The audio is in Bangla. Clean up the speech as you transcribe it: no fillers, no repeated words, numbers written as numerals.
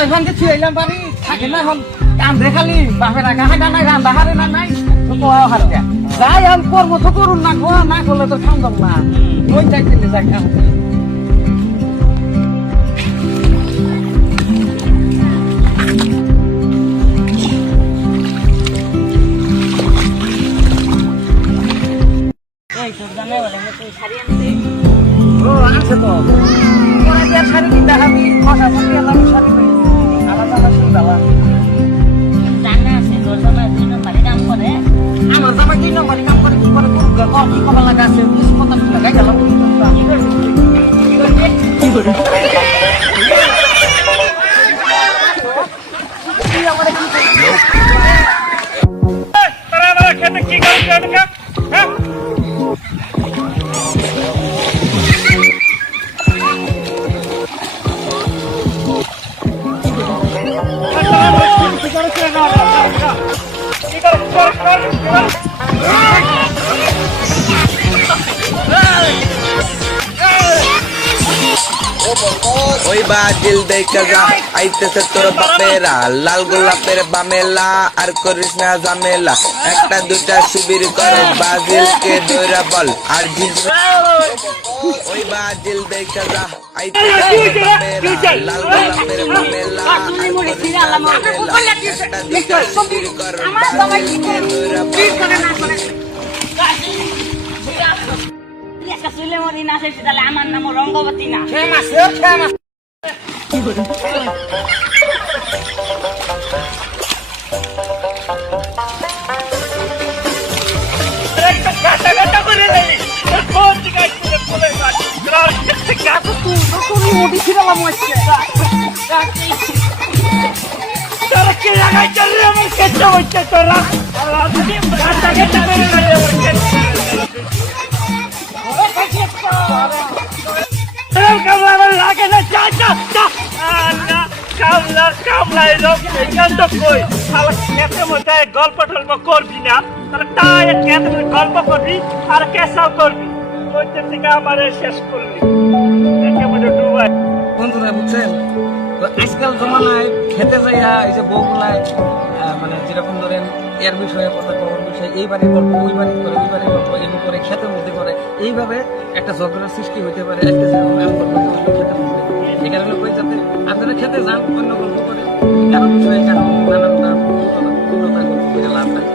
এখন যে ছুঁইলাম বাড়ি থাকে না এখন কান্দে খালি বাপের আগা হাগা নাই রান্দা হারে না নাই তো কোয়া হারতে যাই আমি কর্ম তো করুন না কোয়া না করলে তো খাম দাম না ওই চাইতে যাই খাম ও আছে তো পরে দিয়ে শাড়ি কিনতে আমি খসা ফসি এলাম শাড়ি পেয়েছি আলাদা আলাদা শুরু দেওয়া আমার জামা 2 নম্বরে কাম করে কি করে কি কবা লাগা আছে 50 টাকা গেলাম কি করে আমার কি তারা আমার খেতে কি করে হ্যাঁ ওই বাজিল দেখা যা আইতেছে তোর বাপেরা লাল গোলাপের বামেলা আর করিস না ঝামেলা একটা দুটা শিবির করে বাজিলকে দৌড়া বল আর ওই বাজিল দেখা যা আইতেছে তোর বাপেরা লাল গোলাপের বামেলা আর করিস না ঝামেলা একটা দুটা শিবির করে বাজিলকে দৌড়া বল আমার নাম রঙ্গবতী না তারা কে লাগাই চলে আমার কেটে হচ্ছে তোরা কামলা লাগে না চা চা চা কামলা লোক এখান তো কই শালা খেতে মধ্যে গল্প টল্প করবি না তাহলে তাই খেতে গল্প করবি আর কেসাও করবি ওই থেকে আমার শেষ করবি একেবারে ডুবাই বন্ধুরা বুঝছেন তো আজকাল জমানায় খেতে যাইয়া এই যে বউগুলায় মানে যেরকম ধরেন এর বিষয়ে কথা কওয়ার বিষয়ে এই বাড়ির গল্প ওই বাড়ির করে ওই বাড়ির গল্প এগুলো করে খেতের মধ্যে করে এইভাবে একটা ঝগড়ার সৃষ্টি হইতে পারে একটা যেরকম এমন গল্প খেতের মধ্যে এই কারণে কই যাতে আপনারা খেতে যান অন্য গল্প করে কারো বিষয়ে কারো নানানটা পূর্ণতা গল্প করে লাভ নাই